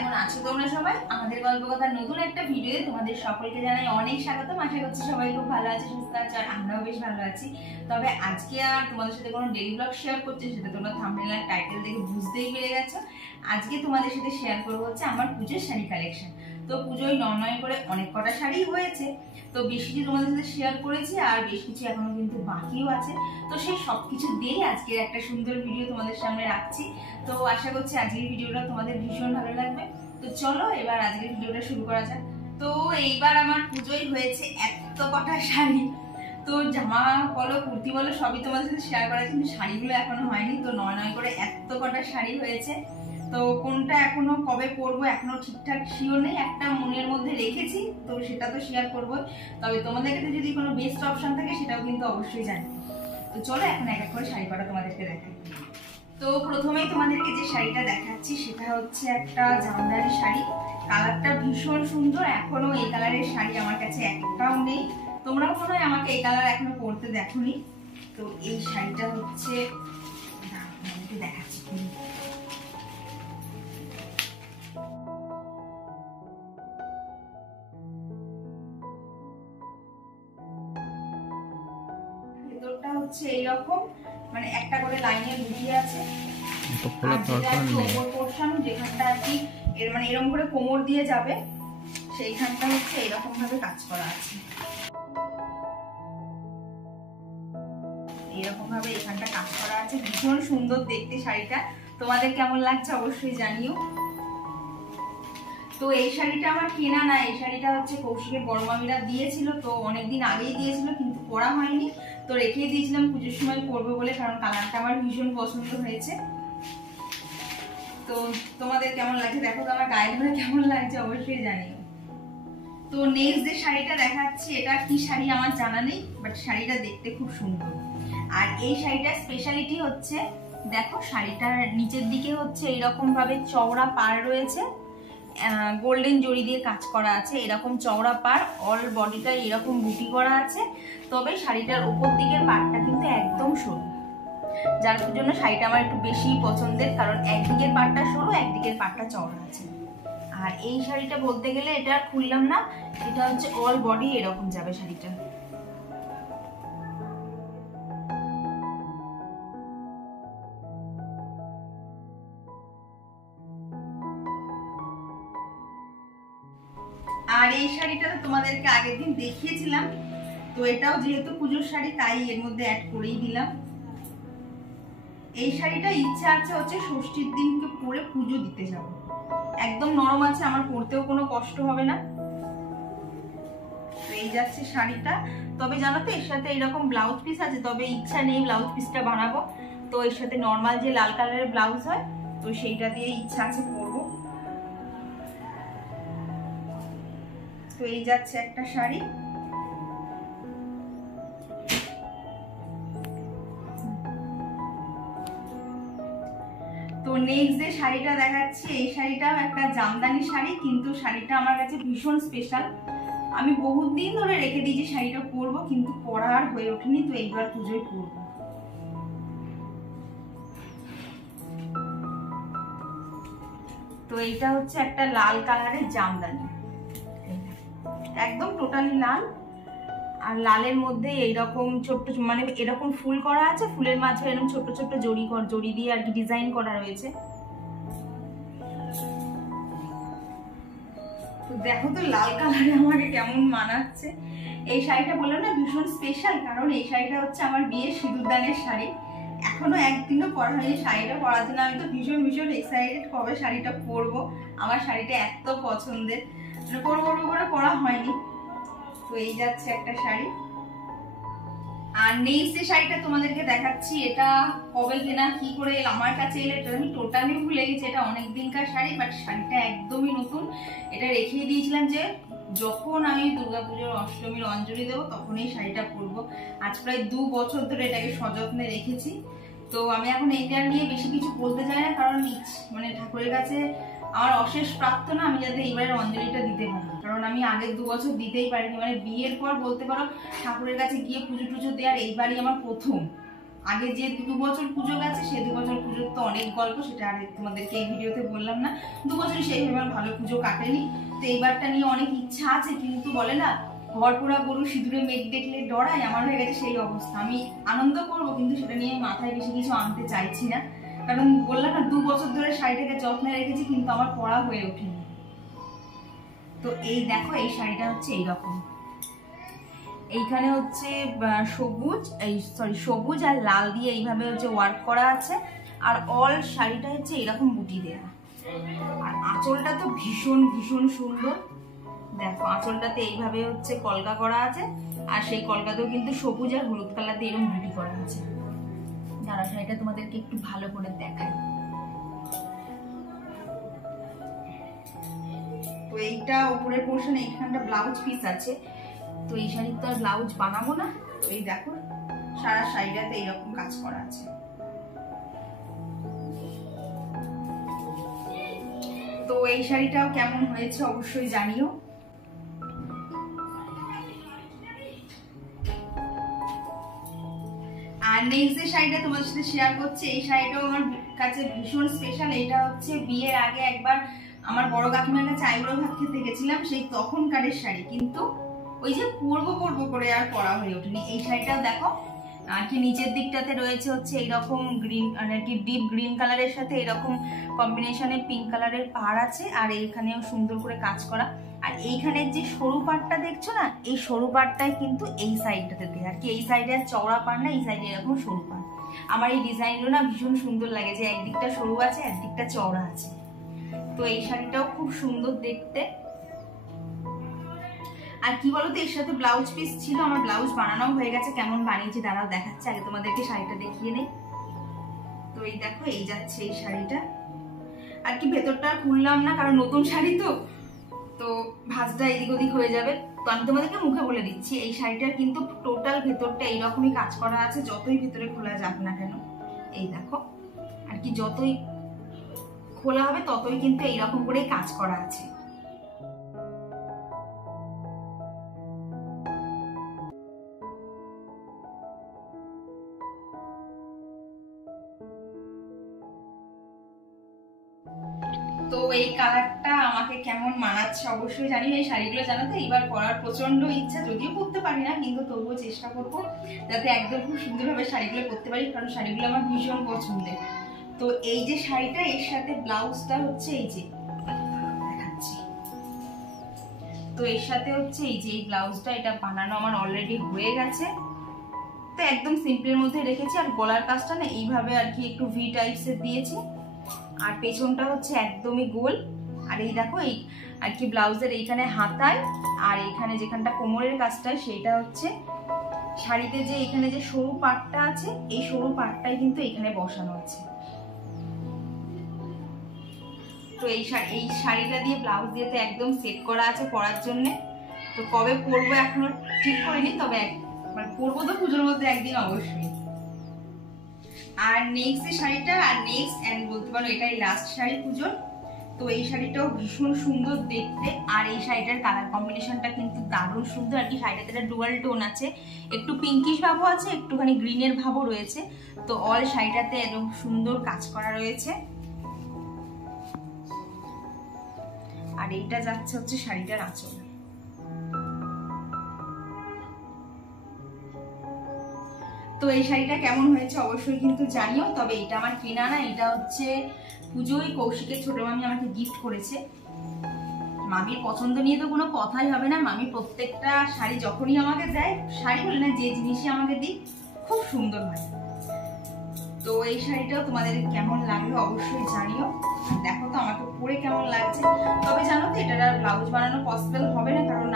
কেমন আছো তোমরা সবাই? আমাদের গল্পকথার নতুন একটা ভিডিওতে তোমাদের সকলকে জানাই অনেক স্বাগতম। আশা করছি সবাই খুব ভালো আছে, সুস্থ আছে, আর আমরাও বেশ ভালো আছি। তবে আজকে আর তোমাদের সাথে কোনো ডেইলি ব্লগ শেয়ার করছি, সেটা তোমরা থাম্বনেল আর টাইটেল দেখে বুঝতেই পেরে গেছো। আজকে তোমাদের সাথে শেয়ার করবো হচ্ছে আমার পুজোর শাড়ি কালেকশন। তো পুজোয় নয় করে অনেক কটা শাড়ি হয়েছে, তো বেশ কিছু তোমাদের সাথে শেয়ার করেছি আর বেশ কিছু এখনো কিন্তু বাকিও আছে। তো সেই সবকিছু দিয়েই আজকের একটা সুন্দর ভিডিও তোমাদের সামনে রাখছি। তো আশা করছি আজকের ভিডিওটা তোমাদের ভীষণ ভালো লাগবে। তো চলো এবার আজকের ভিডিওটা শুরু করা যাক। তো এইবার আমার পুজোয় হয়েছে এত কটা শাড়ি, তো জামা বলো কুর্তি বলো সবই তোমাদের সাথে শেয়ার করা, কিন্তু শাড়িগুলো এখনো হয়নি। তো নয় করে এত কটা শাড়ি হয়েছে, তো কোনটা এখনো কবে পরবো এখনো ঠিকঠাক শিওর নেই। একটা মনের মধ্যে রেখেছি, তো সেটা তো শেয়ার করবো। তবে তোমাদের কাছে যদি কোনো বেস্ট অপশন থাকে সেটাও কিন্তু অবশ্যই জানি। তো চলো এখন এক এক করে শাড়ি কটা তোমাদেরকে দেখাই। তো প্রথমেই তোমাদেরকে যে শাড়িটা দেখাচ্ছি সেটা হচ্ছে একটা জামদানি শাড়ি। কালারটা ভীষণ সুন্দর, এখনো এই কালারের শাড়ি আমার কাছে একটাও নেই। তোমরাও মনে হয় আমাকে এই কালার এখনো পরতে দেখোনি। তো এই শাড়িটা হচ্ছে দেখাচ্ছি। ভেতরটা হচ্ছে এইরকম, মানে একটা করে লাইনের বুটি আছে, যেখানটা আর কি এর মানে এরকম করে কোমর দিয়ে যাবে সেইখানটা হচ্ছে এরকম ভাবে কাজ করা আছে। এরকম ভাবে এখানটা কাজ করা আছে, ভীষণ সুন্দর দেখতে শাড়িটা। তোমাদের কেমন লাগছে অবশ্যই জানিও। তো এই শাড়িটা আমার কেনা না, এই শাড়িটা হচ্ছে কৌশিকের বড় মামিরা দিয়েছিল, তো অনেকদিন আগেই দিয়েছিল কিন্তু পরা হয়নি, তো রেখে দিয়েছিলাম পুজোর সময় পরবো বলে, কারণ কালারটা আমার ভীষণ পছন্দ হয়েছে। তো তোমাদের কেমন লাগছে দেখো, তো আমার গায়ে ধরে কেমন লাগছে অবশ্যই জানিও। তো নেক্সট যে শাড়িটা দেখাচ্ছি, এটা কি শাড়ি আমার জানা নেই, বাট শাড়িটা দেখতে খুব সুন্দর। আর এই শাড়িটার স্পেশালিটি হচ্ছে দেখো, শাড়িটার নিচের দিকে হচ্ছে এরকম ভাবে চওড়া পাড় রয়েছে, গোল্ডেন জড়ি দিয়ে কাজ করা আছে, এরকম চওড়া পাড়, অল বডিটা এরকম বুটি করা আছে। তবে শাড়িটার উপর দিকের পাড়টা কিন্তু একদম সরু, যার জন্য শাড়িটা আমার একটু বেশি পছন্দের, কারণ একদিকের পাড়টা সরু একদিকের পাড়টা চওড়া আছে। আর এই শাড়িটা বলতে গেলে এটা খুললাম না, এটা হচ্ছে অল বডি এরকম যাবে শাড়িটা। আর এই শাড়িটা তো তোমাদেরকে আগের দিন দেখিয়েছিলাম, তো এটাও যেহেতু পুজোর শাড়ি তাই এর মধ্যে অ্যাড করেই দিলাম। এই শাড়িটা ইচ্ছা আছে হচ্ছে ষষ্ঠীর দিনকে পরে পুজো দিতে যাব, একদম নরম আছে, আমার পরতেও কোনো কষ্ট হবে না। তো এই যাচ্ছে শাড়িটা। তবে জানো তো এর সাথে এরকম ব্লাউজ পিস আছে, তবে ইচ্ছা নেই ব্লাউজ পিসটা বানাবো, তো এর সাথে নর্মাল যে লাল কালারের ব্লাউজ হয় তো সেইটা দিয়ে ইচ্ছা আছে পরবো। তো এই যাচ্ছে একটা শাড়ি। তো নেক্সট যে শাড়িটা দেখাচ্ছি, এই শাড়িটাও একটা জামদানি শাড়ি, কিন্তু শাড়িটা আমার কাছে ভীষণ স্পেশাল। আমি বহুত দিন ধরে রেখে দিয়েছি শাড়িটা পরবো, কিন্তু পরা আর হয়ে ওঠেনি, তো এইবার পুজোয় পরবো। তো এইটা হচ্ছে একটা লাল কালারের জামদানি, একদম টোটালি লাল, আর লালের মধ্যে এইরকম ছোট্ট মানে এরকম ফুল করা আছে, ফুলের মাঝে এরকম ছোট্ট ছোট্ট জড়ি দিয়ে আর কি ডিজাইন করা রয়েছে। তো দেখো তো লাল কালারে আমাকে কেমন মানাচ্ছে। এই শাড়িটা বললাম না ভীষণ স্পেশাল, কারণ এই শাড়িটা হচ্ছে আমার বিয়ের সিঁদুরদানের শাড়ি। এখনো একদিনও পরা হয়নি শাড়িটা পরার জন্য, আমি তো ভীষণ এক্সাইটেড কবে শাড়িটা পরবো। আমার শাড়িটা এত পছন্দের, পরবো করে পরা হয়নি। তো এই যাচ্ছে একটা শাড়ি। আর নেক্সট যে শাড়িটা তোমাদেরকে দেখাচ্ছি, এটা কবে কেনা কি করে আমার কাছে এলে এটা আমি টোটালি ভুলে গেছি। এটা অনেক দিনকার শাড়ি, বাট শাড়িটা একদমই নতুন। এটা রেখে দিয়েছিলাম যে যখন আমি দুর্গাপুজোর অষ্টমীর অঞ্জলি দেবো তখন এই শাড়িটা পরবো। আজ প্রায় 2 বছর ধরে এটাকে সযত্নে রেখেছি। তো আমি এখন এইটা নিয়ে বেশি কিছু বলতে চাই না, কারণ মানে ঠাকুরের কাছে আমার অশেষ প্রার্থনা আমি যাতে এইবারের অঞ্জলিটা দিতে পারি, কারণ আমি আগের 2 বছর দিতেই পারিনি। মানে বিয়ের পর বলতে পারো ঠাকুরের কাছে গিয়ে পুজো টুজো দেওয়ার এইবারই আমার প্রথম। আগে যে 2 বছর পুজো গেছে সেই 2 বছর পুজোর তো অনেক গল্প, সেটা আর তোমাদেরকে এই ভিডিওতে বললাম না। 2 বছরই সেইভাবে আমার ভালো পুজো কাটেনি। তো এইবারটা নিয়ে অনেক ইচ্ছা আছে, কিন্তু বলে না ঘর পোড়া গরু সিঁদুরে মেঘ দেখলে ডরায়, আমার হয়ে গেছে সেই অবস্থা। আমি আনন্দ করবো কিন্তু সেটা নিয়ে মাথায় বেশি কিছু আনতে চাইছি না, কারণ বললাম না 2 বছর ধরে শাড়িটাকে যত্নে রেখেছি কিন্তু আমার পরা হয়ে ওঠেনি। তো এই দেখো এই শাড়িটা হচ্ছে এইরকম, এইখানে হচ্ছে সবুজ আর লাল দিয়ে এইভাবে হচ্ছে ওয়ার্ক করা আছে, আর অল শাড়িটা হচ্ছে এরকম বুটি দেয়া। আর আঁচলটা তো ভীষণ ভীষণ সুন্দর, দেখো আঁচলটাতে এইভাবে হচ্ছে কলকা করা আছে, আর সেই কলকাতেও কিন্তু সবুজ আর হলুদ কালার দিয়ে এরকম বুটি করা আছে। দাঁড়া শাড়িটা তোমাদেরকে একটু ভালো করে দেখাই। তো এইটা উপরের পোর্শন, এইখানটা ব্লাউজ পিস আছে। তো এই শাড়ির তো আর ব্লাউজ বানাবো না, তো এই দেখো সারা শাড়িটাতে এইরকম কাজ করা আছে। তো এই শাড়িটাও কেমন হয়েছে অবশ্যই জানিও। আর নেক্সট যে শাড়িটা তোমাদের সাথে শেয়ার করছি, এই শাড়িটাও আমার কাছে ভীষণ স্পেশাল। এটা হচ্ছে বিয়ের আগে একবার আমার বড় কাকিমার কাছে আইবুড়ো ভাত খেতে গেছিলাম, সেই তখনকারের শাড়ি, কিন্তু ওই যে পরবো করে আর পরা হয়ে ওঠেনি। এই শাড়িটাও দেখো আর কি নিচের দিকটাতে রয়েছে হচ্ছে এইরকম গ্রিন আর কি ডিপ গ্রিন কালারের সাথে এরকম কম্বিনেশনে পিঙ্ক কালারের পাড় আছে, আর এইখানেও সুন্দর করে কাজ করা। আর এইখানের যে সরু পাড়টা দেখছো না, এই সরু পাড়টাই কিন্তু এই সাইডটাতে দেয় আর কি। এই সাইডে আর চওড়া পাড় না, এই সাইডে এরকম সরু পাড়। আমার এই ডিজাইনগুলো না ভীষণ সুন্দর লাগে, যে একদিকটা সরু আছে একদিকটা চওড়া আছে। তো এই শাড়িটাও খুব সুন্দর দেখতে। আর কি বলতো, এর সাথে ব্লাউজ পিস ছিল, আমার ব্লাউজ বানানো হয়ে গেছে। কেমন বানিয়েছি দাঁড়াও দেখাচ্ছে, আগে তোমাদেরকে শাড়িটা দেখিয়ে নেই। তো এই দেখো এই যাচ্ছে এই শাড়িটা, আর কি ভেতরটা খুললাম না কারণ নতুন শাড়ি তো ভাঁজটা এদিক ওদিক হয়ে যাবে। তো আমি তোমাদেরকে মুখে বলে দিচ্ছি, এই শাড়িটার কিন্তু টোটাল ভেতরটা এইরকমই কাজ করা আছে, যতই ভেতরে খোলা যাক না কেন। এই দেখো আর কি যতই খোলা হবে ততই কিন্তু এইরকম করেই কাজ করা আছে। তো এই কালারটা আমাকে কেমন মানাচ্ছে অবশ্যই জানিও। এই শাড়িগুলো জানাতে এইবার পরার প্রচন্ড ইচ্ছা, যদিও পরতে পারি না কিন্তু তবুও চেষ্টা করবো যাতে একদম খুব সুন্দরভাবে শাড়িগুলো পরতে পারি, কারণ শাড়িগুলো আমার ভীষণ পছন্দের। তো এই যে শাড়িটা, এর সাথে ব্লাউজটা হচ্ছে এই যে দেখাচ্ছি। তো এর সাথে হচ্ছে এই যে এই ব্লাউজটা, এটা বানানো আমার অলরেডি হয়ে গেছে। তো একদম সিম্পলের মধ্যে রেখেছি, আর গলার কাজটা না এইভাবে আর কি একটু ভি টাইপসের দিয়েছি, আর পেছনটা হচ্ছে একদমই গোল। আর এই দেখো এই আর কি ব্লাউজের এইখানে হাতায় আর এইখানে যেখানটা কোমরের কাজটা, সেইটা হচ্ছে শাড়িতে যে এখানে যে সরু পাটটা আছে, এই সরু পাটটাই কিন্তু এখানে বসানো আছে। তো এই শাড়িটা দিয়ে ব্লাউজ দিয়ে তো একদম সেট করা আছে পরার জন্য। তো কবে পরবো এখনো ঠিক করিনি, তবে মানে পরবো তো পুজোর মধ্যে একদিন অবশ্যই। আর নেক্সট যে শাড়িটা, আর নেক্সট এন্ড বলতে পারো এটাই লাস্ট শাড়ি পুজোর। তো এই শাড়িটাও ভীষণ সুন্দর দেখতে, আর এই শাড়িটার কালার কম্বিনেশনটা কিন্তু দারুণ সুন্দর আর কি। শাড়িটাতে একটা ডুয়াল টোন আছে, একটু পিঙ্কিশ ভাবও আছে, একটুখানি গ্রিনের ভাবও রয়েছে। তো অল শাড়িটাতে একদম সুন্দর কাজ করা রয়েছে। আর এইটা যাচ্ছে হচ্ছে শাড়িটার আঁচল। তো এই শাড়িটা কেমন হয়েছে অবশ্যই কিন্তু জানিও। তবে এটা আমার কেনা না, এটা হচ্ছে পুজোয় কৌশিকের ছোট মামি আমাকে গিফট করেছে। মামির পছন্দ নিয়ে তো কোনো কথাই হবে না, মামি প্রত্যেকটা শাড়ি যখনই আমাকে দেয়, শাড়ি বলে না যে জিনিসই আমাকে দিই খুব সুন্দর হয়। তো এই শাড়িটাও তোমাদের কেমন লাগলো অবশ্যই জানিও। দেখো তো আমাকে পরে কেমন লাগছে। তবে জানো তো এটার আর ব্লাউজ বানানো পসিবল হবে না, কারণ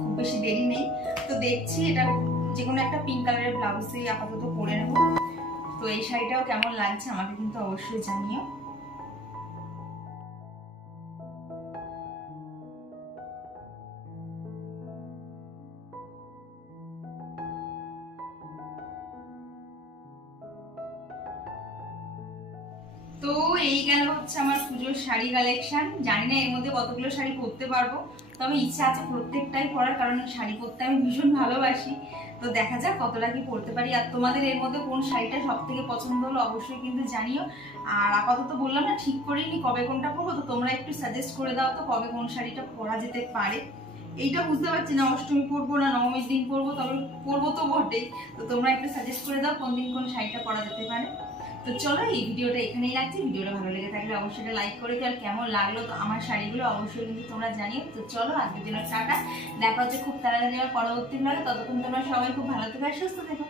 খুব বেশি দেরি নেই। তো দেখছি এটা যেকোনো একটা পিঙ্ক কালারের ব্লাউজ দিয়ে আপাতত পরে নেব। তো এই শাড়িটাও কেমন লাগছে আমাকে কিন্তু অবশ্যই জানিও। তো এই গেল হচ্ছে আমার পুজোর শাড়ি কালেকশন। জানি না এর মধ্যে কতগুলো শাড়ি পরতে পারবো, তবে ইচ্ছা আছে প্রত্যেকটাই পরার, কারণ শাড়ি পরতে আমি ভীষণ ভালোবাসি। তো দেখা যাক কতটা কি পরতে পারি। আর তোমাদের এর মধ্যে কোন শাড়িটা সব থেকে পছন্দ হলো অবশ্যই কিন্তু জানিও। আর আপাতত বললাম না, ঠিক করিনি কবে কোনটা পরবো, তো তোমরা একটু সাজেস্ট করে দাও তো কবে কোন শাড়িটা পরা যেতে পারে। এইটা বুঝতে পারছি না অষ্টমী পরবো না নবমীর দিন পরবো, তবে পরবো তো বটেই। তো তোমরা একটু সাজেস্ট করে দাও কোন দিন কোন শাড়িটা পরা যেতে পারে। তো চলো এই ভিডিওটা এখানেই রাখছি। ভিডিওটা ভালো লেগে থাকলে অবশ্যই লাইক করে দিও, আর কেমন লাগলো তো আমার শাড়িগুলো অবশ্যই কিন্তু তোমরা জানিও। তো চলো আজকের জন্য টাটা, দেখা হচ্ছে খুব তাড়াতাড়ি আমার পরবর্তী ব্লগে। ততক্ষণ তোমরা সবাই খুব ভালো থেকো আর সুস্থ থেকো।